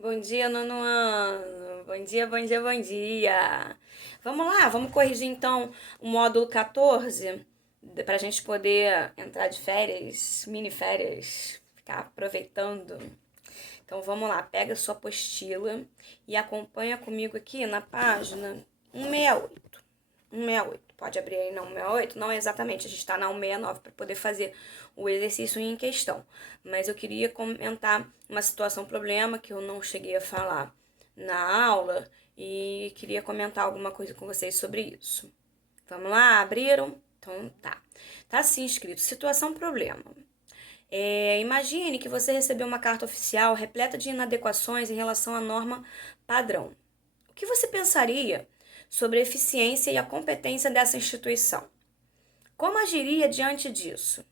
Bom dia, nono ano. Bom dia, bom dia, bom dia. Vamos lá, vamos corrigir então o módulo 14 para a gente poder entrar de férias, mini férias, ficar aproveitando. Então vamos lá, pega a sua apostila e acompanha comigo aqui na página 168. 168. Pode abrir aí na 168? Não exatamente, a gente está na 169 para poder fazer o exercício em questão. Mas eu queria comentar uma situação, problema que eu não cheguei a falar na aula e queria comentar alguma coisa com vocês sobre isso. Vamos lá? Abriram? Então tá. Tá assim escrito: situação, problema. Imagine que você recebeu uma carta oficial repleta de inadequações em relação à norma padrão. O que você pensaria sobre a eficiência e a competência dessa instituição? Como agiria diante disso?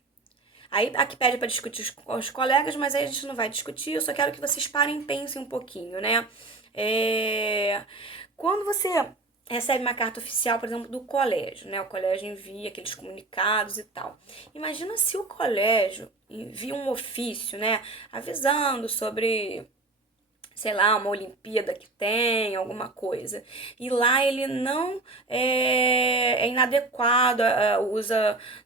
Aí aqui pede para discutir com os colegas, mas aí a gente não vai discutir, eu só quero que vocês parem e pensem um pouquinho, né? É... Quando você recebe uma carta oficial, por exemplo, do colégio, né? O colégio envia aqueles comunicados e tal. Imagina se o colégio envia um ofício, né? Avisando sobre, sei lá, uma Olimpíada que tem, alguma coisa. E lá ele não é inadequado,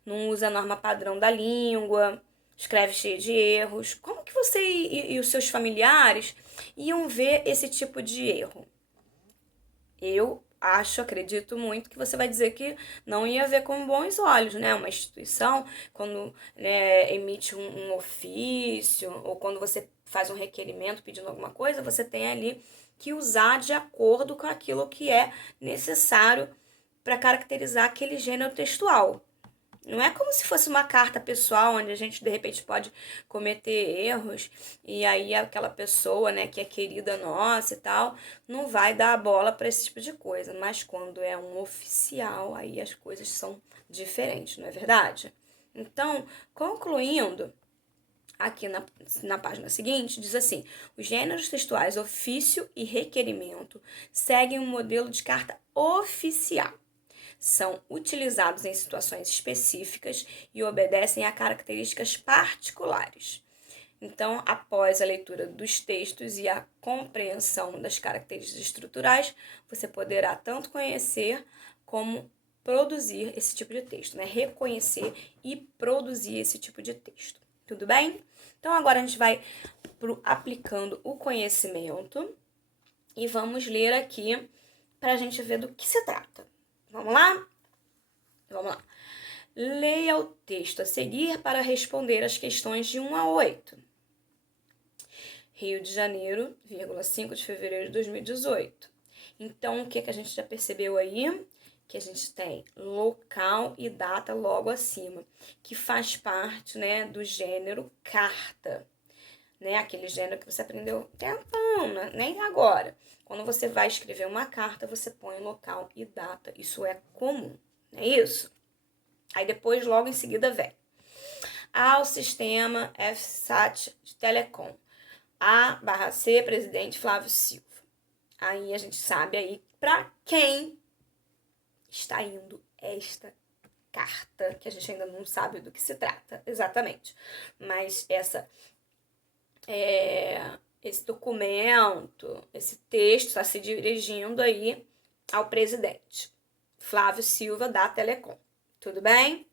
não usa a norma padrão da língua, escreve cheio de erros. Como que você e os seus familiares iam ver esse tipo de erro? Eu acredito muito que você vai dizer que não ia ver com bons olhos, né? Uma instituição, quando né, emite um ofício, ou quando você faz um requerimento pedindo alguma coisa, você tem ali que usar de acordo com aquilo que é necessário para caracterizar aquele gênero textual. Não é como se fosse uma carta pessoal onde a gente de repente pode cometer erros e aí aquela pessoa, né, que é querida nossa e tal, não vai dar a bola para esse tipo de coisa. Mas quando é um oficial, aí as coisas são diferentes, não é verdade? Então, concluindo, aqui na página seguinte, diz assim: os gêneros textuais ofício e requerimento seguem um modelo de carta oficial, são utilizados em situações específicas e obedecem a características particulares. Então, após a leitura dos textos e a compreensão das características estruturais, você poderá tanto conhecer como produzir esse tipo de texto, né? Reconhecer e produzir esse tipo de texto. Tudo bem? Então, agora a gente vai pro aplicando o conhecimento e vamos ler aqui para a gente ver do que se trata. Vamos lá? Vamos lá. Leia o texto a seguir para responder as questões de 1 a 8. Rio de Janeiro, 5 de fevereiro de 2018. Então, o que a gente já percebeu aí? Que a gente tem local e data logo acima, que faz parte, né, do gênero carta, né? Aquele gênero que você aprendeu tempão, né? Nem agora. Quando você vai escrever uma carta, você põe local e data. Isso é comum, não é isso? Aí depois, logo em seguida, vem ao sistema FSAT de Telecom. A/C, presidente Flávio Silva. Aí a gente sabe aí para quem está indo esta carta, que a gente ainda não sabe do que se trata exatamente. Mas esse documento, esse texto está se dirigindo aí ao presidente Flávio Silva da Telecom. Tudo bem?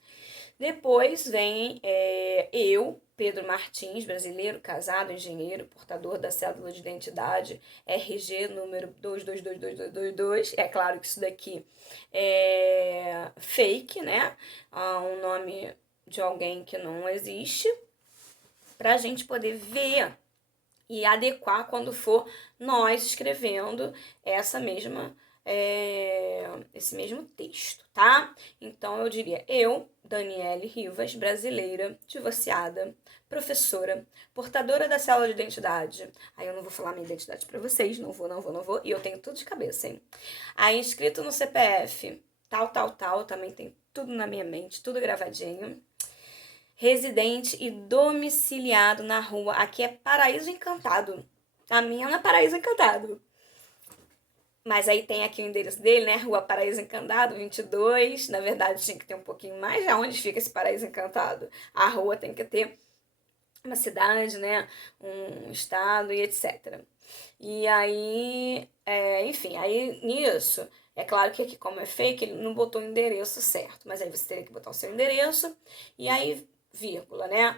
Depois vem eu, Pedro Martins, brasileiro, casado, engenheiro, portador da cédula de identidade RG número 222222. É claro que isso daqui é fake, né? Um nome de alguém que não existe, para a gente poder ver e adequar quando for nós escrevendo esse mesmo texto, tá? Então eu diria: eu, Daniele Rivas, brasileira, divorciada, professora, portadora da célula de identidade. Aí eu não vou falar minha identidade para vocês, não vou. E eu tenho tudo de cabeça, hein? Aí inscrito no CPF, tal, também tem tudo na minha mente, tudo gravadinho. Residente e domiciliado na rua. Aqui é Paraíso Encantado. A minha não é Paraíso Encantado. Mas aí tem aqui o endereço dele, né? Rua Paraíso Encantado, 22. Na verdade, tinha que ter um pouquinho mais. Já onde fica esse Paraíso Encantado? A rua tem que ter uma cidade, né? Um estado e etc. E aí, enfim, aí nisso, é claro que aqui, como é fake, ele não botou o endereço certo, mas aí você teria que botar o seu endereço, e aí, vírgula, né?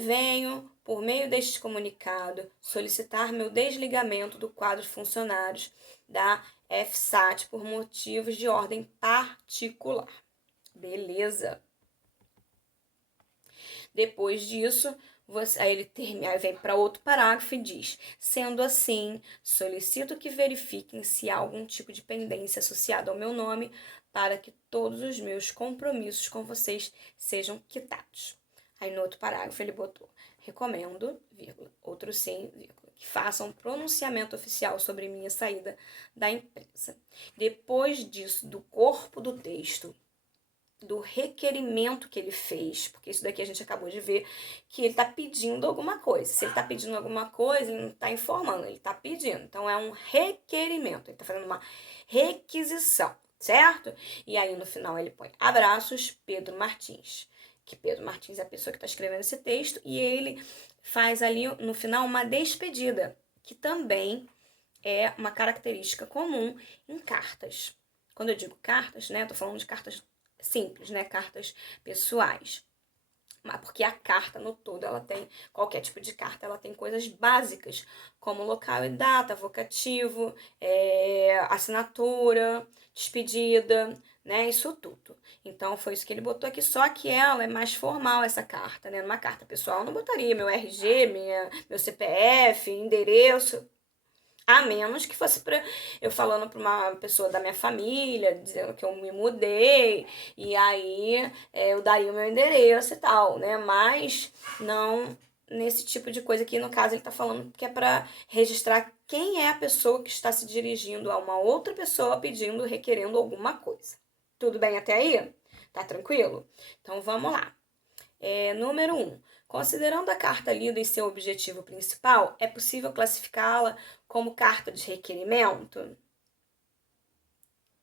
Venho, por meio deste comunicado, solicitar meu desligamento do quadro de funcionários da FSAT por motivos de ordem particular. Beleza. Depois disso, aí ele termina, aí vem para outro parágrafo e diz: sendo assim, solicito que verifiquem se há algum tipo de pendência associada ao meu nome para que todos os meus compromissos com vocês sejam quitados. Aí no outro parágrafo ele botou: recomendo, vírgula, outro sim, vírgula, que façam um pronunciamento oficial sobre minha saída da empresa. Depois disso, do corpo do texto, do requerimento que ele fez, porque isso daqui a gente acabou de ver que ele está pedindo alguma coisa. Se ele está pedindo alguma coisa, ele não está informando, ele está pedindo. Então é um requerimento, ele está fazendo uma requisição, certo? E aí no final ele põe abraços, Pedro Martins. Que Pedro Martins é a pessoa que está escrevendo esse texto, e ele faz ali no final uma despedida, que também é uma característica comum em cartas. Quando eu digo cartas, né, eu tô falando de cartas simples, né, cartas pessoais. Mas porque a carta no todo, ela tem, qualquer tipo de carta, ela tem coisas básicas, como local e data, vocativo, assinatura, despedida, né, isso tudo. Então, foi isso que ele botou aqui, só que ela é mais formal, essa carta, né, numa carta pessoal eu não botaria meu RG, meu CPF, endereço, a menos que fosse eu falando para uma pessoa da minha família, dizendo que eu me mudei, e aí eu daria o meu endereço e tal, né? Mas não nesse tipo de coisa que, no caso, ele está falando que é para registrar quem é a pessoa que está se dirigindo a uma outra pessoa pedindo, requerendo alguma coisa. Tudo bem até aí? Tá tranquilo? Então vamos lá. Número 1. Considerando a carta lida em seu objetivo principal, é possível classificá-la como carta de requerimento?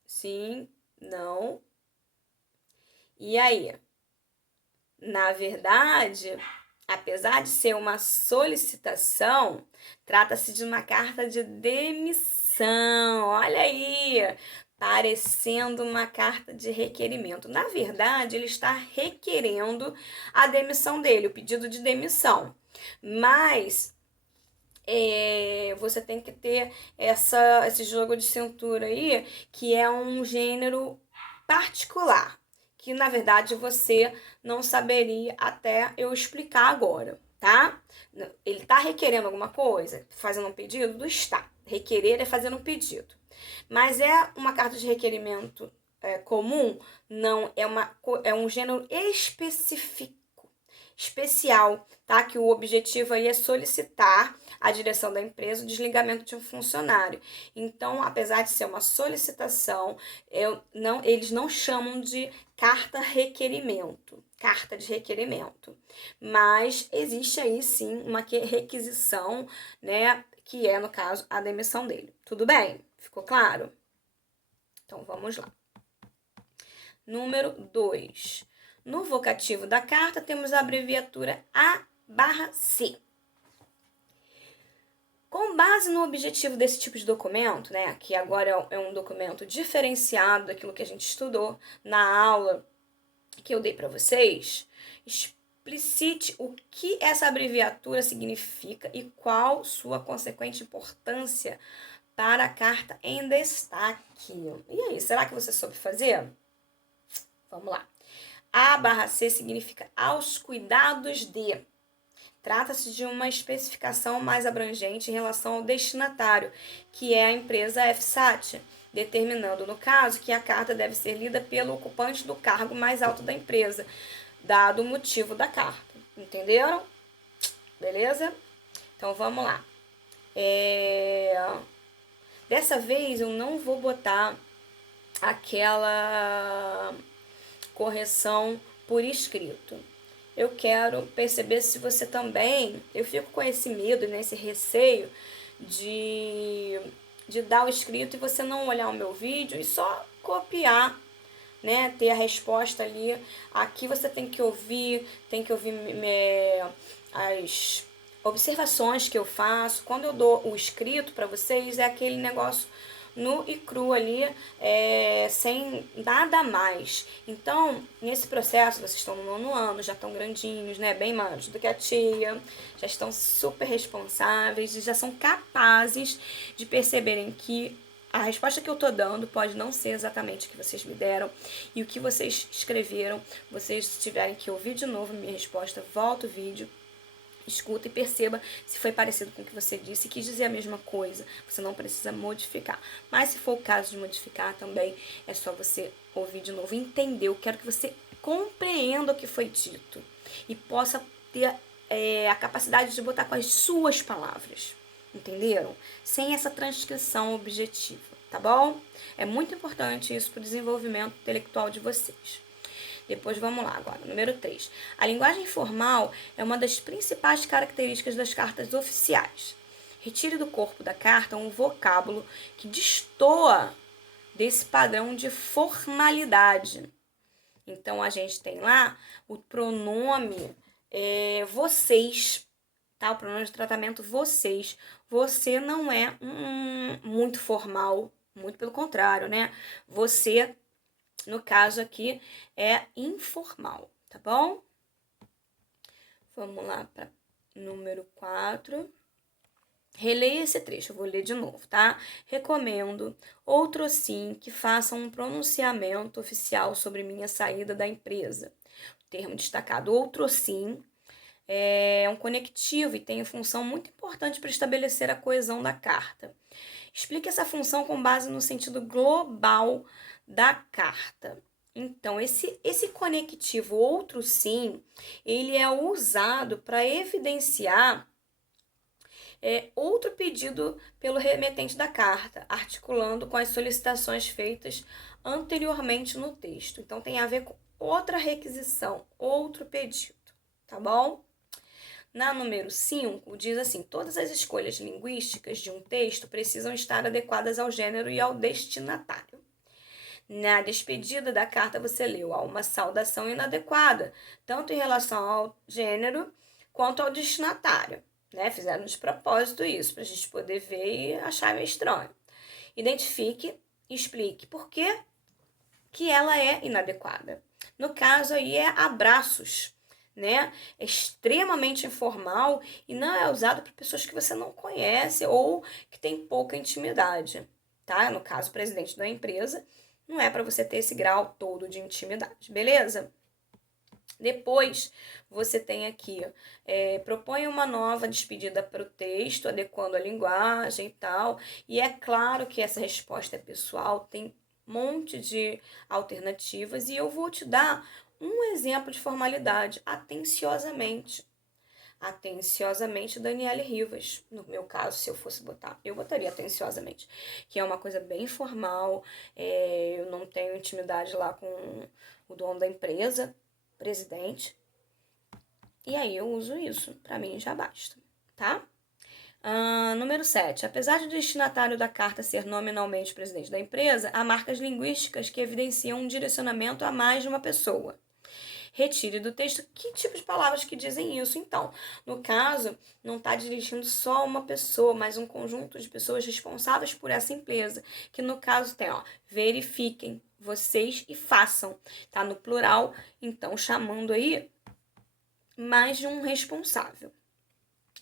Sim, não. E aí? Na verdade, apesar de ser uma solicitação, trata-se de uma carta de demissão. Olha aí, parecendo uma carta de requerimento. Na verdade, ele está requerendo a demissão dele, o pedido de demissão. Mas você tem que ter esse jogo de cintura aí, que é um gênero particular, que na verdade você não saberia até eu explicar agora, tá? Ele tá requerendo alguma coisa, fazendo um pedido? Está. Requerer é fazendo um pedido. Mas é uma carta de requerimento comum? Não, é um gênero especial, tá? Que o objetivo aí é solicitar à direção da empresa o desligamento de um funcionário. Então, apesar de ser uma solicitação, eles não chamam de carta de requerimento. Mas existe aí sim uma requisição, né? Que é, no caso, a demissão dele. Tudo bem? Ficou claro? Então, vamos lá. Número 2. No vocativo da carta, temos a abreviatura A/C. Com base no objetivo desse tipo de documento, né, que agora é um documento diferenciado daquilo que a gente estudou na aula que eu dei para vocês, explicite o que essa abreviatura significa e qual sua consequente importância para a carta em destaque. E aí, será que você soube fazer? Vamos lá. A/C significa aos cuidados de. Trata-se de uma especificação mais abrangente em relação ao destinatário, que é a empresa FSAT, determinando, no caso, que a carta deve ser lida pelo ocupante do cargo mais alto da empresa, dado o motivo da carta. Entenderam? Beleza? Então vamos lá. Dessa vez eu não vou botar aquela correção por escrito. Eu quero perceber se você também. Eu fico com esse medo, nesse receio de dar o escrito e você não olhar o meu vídeo e só copiar, né? Ter a resposta ali. Aqui você tem que ouvir observações que eu faço, quando eu dou o escrito para vocês, é aquele negócio nu e cru ali, sem nada mais. Então, nesse processo, vocês estão no 9º ano, já estão grandinhos, né? Bem mais do que a tia, já estão super responsáveis e já são capazes de perceberem que a resposta que eu tô dando pode não ser exatamente o que vocês me deram e o que vocês escreveram. Vocês tiverem que ouvir de novo a minha resposta, volta o vídeo, escuta e perceba se foi parecido com o que você disse e quis dizer a mesma coisa. Você não precisa modificar. Mas se for o caso de modificar também, é só você ouvir de novo e entender. Eu quero que você compreenda o que foi dito e possa ter a capacidade de botar com as suas palavras. Entenderam? Sem essa transcrição objetiva, tá bom? É muito importante isso para o desenvolvimento intelectual de vocês. Depois vamos lá agora, número 3. A linguagem formal é uma das principais características das cartas oficiais. Retire do corpo da carta um vocábulo que destoa desse padrão de formalidade. Então, a gente tem lá o pronome vocês, tá? O pronome de tratamento vocês. Você não é muito formal, muito pelo contrário, né? Você, no caso aqui, é informal, tá bom? Vamos lá para número 4. Releia esse trecho, eu vou ler de novo, tá? Recomendo, outro sim, que façam um pronunciamento oficial sobre minha saída da empresa. O termo destacado outro sim é um conectivo e tem função muito importante para estabelecer a coesão da carta. Explique essa função com base no sentido global da carta. Então, esse conectivo outro sim, ele é usado para evidenciar outro pedido pelo remetente da carta, articulando com as solicitações feitas anteriormente no texto. Então, tem a ver com outra requisição, outro pedido, tá bom? Na número 5, diz assim: todas as escolhas linguísticas de um texto precisam estar adequadas ao gênero e ao destinatário. Na despedida da carta, você leu há uma saudação inadequada, tanto em relação ao gênero quanto ao destinatário. Né? Fizeram de propósito isso, para a gente poder ver e achar meio estranho. Identifique e explique por que ela é inadequada. No caso aí é abraços, né? É extremamente informal e não é usado por pessoas que você não conhece ou que tem pouca intimidade, tá? No caso, o presidente da empresa, não é para você ter esse grau todo de intimidade, beleza? Depois, você tem aqui, propõe uma nova despedida para o texto, adequando a linguagem e tal. E é claro que essa resposta é pessoal, tem um monte de alternativas e eu vou te dar um exemplo de formalidade, atenciosamente. Atenciosamente, Daniele Rivas. No meu caso, se eu fosse botar, eu botaria atenciosamente, que é uma coisa bem formal. Eu não tenho intimidade lá com o dono da empresa, presidente. E aí eu uso isso, pra mim já basta, tá? Número 7. Apesar de o destinatário da carta ser nominalmente o presidente da empresa, há marcas linguísticas que evidenciam um direcionamento a mais de uma pessoa. Retire do texto que tipo de palavras que dizem isso. Então, no caso, não está dirigindo só uma pessoa, mas um conjunto de pessoas responsáveis por essa empresa, que no caso tem, verifiquem, vocês e façam, tá no plural, então chamando aí mais de um responsável.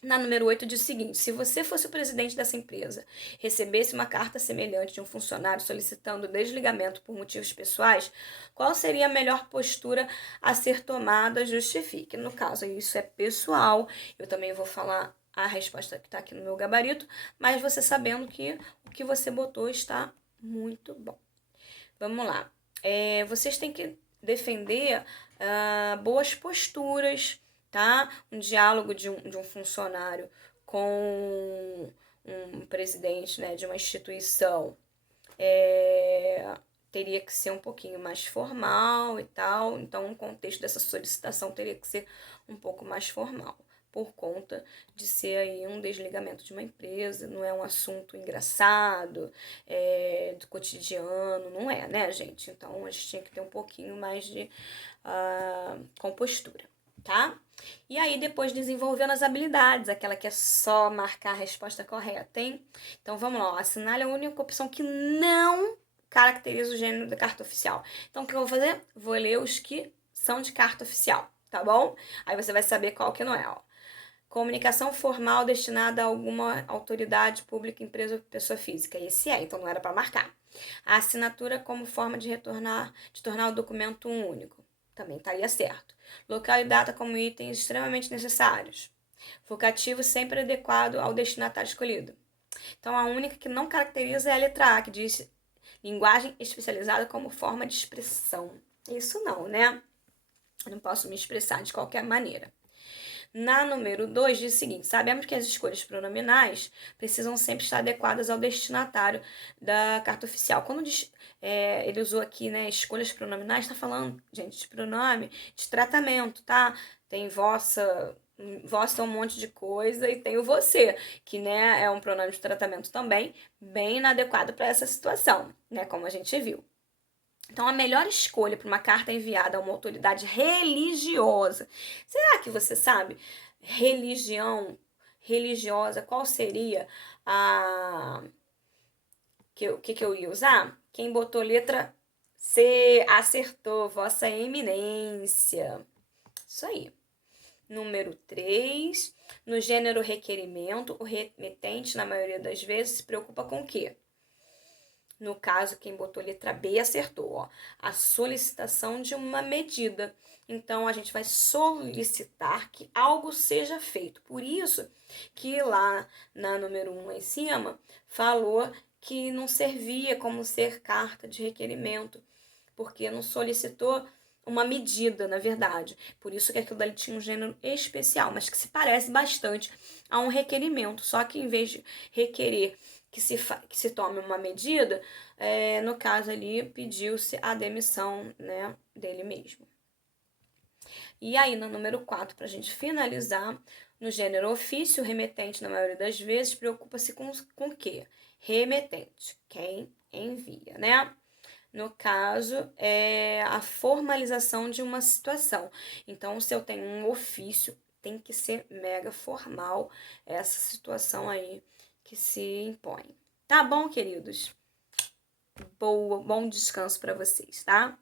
Na número 8 diz o seguinte: se você fosse o presidente dessa empresa, recebesse uma carta semelhante de um funcionário solicitando desligamento por motivos pessoais, qual seria a melhor postura a ser tomada? Justifique. No caso, isso é pessoal, eu também vou falar a resposta que está aqui no meu gabarito, mas você sabendo que o que você botou está muito bom. Vamos lá. Vocês têm que defender boas posturas, tá? Um diálogo de um funcionário com um presidente, né, de uma instituição teria que ser um pouquinho mais formal e tal. Então, o contexto dessa solicitação teria que ser um pouco mais formal, por conta de ser aí um desligamento de uma empresa, não é um assunto engraçado, do cotidiano, não é, né, gente? Então, a gente tinha que ter um pouquinho mais de compostura. tá? E aí, depois desenvolvendo as habilidades, aquela que é só marcar a resposta correta, hein? Então, vamos lá, ó. Assinale a única opção que não caracteriza o gênero da carta oficial. Então, o que eu vou fazer? Vou ler os que são de carta oficial, tá bom? Aí você vai saber qual que não é, ó. Comunicação formal destinada a alguma autoridade pública, empresa ou pessoa física. Esse é, então não era para marcar. A assinatura como forma de tornar o documento único. Também estaria certo. Local e data como itens extremamente necessários. Vocativo sempre adequado ao destinatário escolhido. Então a única que não caracteriza é a letra A, que diz linguagem especializada como forma de expressão. Isso não, né? Eu não posso me expressar de qualquer maneira. Na número 2 diz o seguinte: sabemos que as escolhas pronominais precisam sempre estar adequadas ao destinatário da carta oficial. Quando diz, ele usou aqui, né, escolhas pronominais, está falando, gente, de pronome de tratamento, tá? Tem vossa é um monte de coisa e tem o você, que, né, é um pronome de tratamento também, bem inadequado para essa situação, né, como a gente viu. Então, a melhor escolha para uma carta enviada a uma autoridade religiosa. Será que você sabe? Religião, religiosa, qual seria a. Que eu ia usar? Quem botou letra C acertou, Vossa Eminência. Isso aí. Número 3. No gênero requerimento, o remetente, na maioria das vezes, se preocupa com o quê? No caso, quem botou letra B acertou, ó. A solicitação de uma medida. Então, a gente vai solicitar que algo seja feito. Por isso que lá na número 1, lá em cima, falou que não servia como ser carta de requerimento, porque não solicitou uma medida, na verdade. Por isso que aquilo dali tinha um gênero especial, mas que se parece bastante a um requerimento. Só que em vez de requerer que se tome uma medida, no caso ali, pediu-se a demissão, né, dele mesmo. E aí, no número 4, para a gente finalizar, no gênero ofício, o remetente, na maioria das vezes, preocupa-se com o quê? Remetente, quem envia, né? No caso, é a formalização de uma situação. Então, se eu tenho um ofício, tem que ser mega formal essa situação aí que se impõe. Tá bom, queridos? Bom descanso para vocês, tá?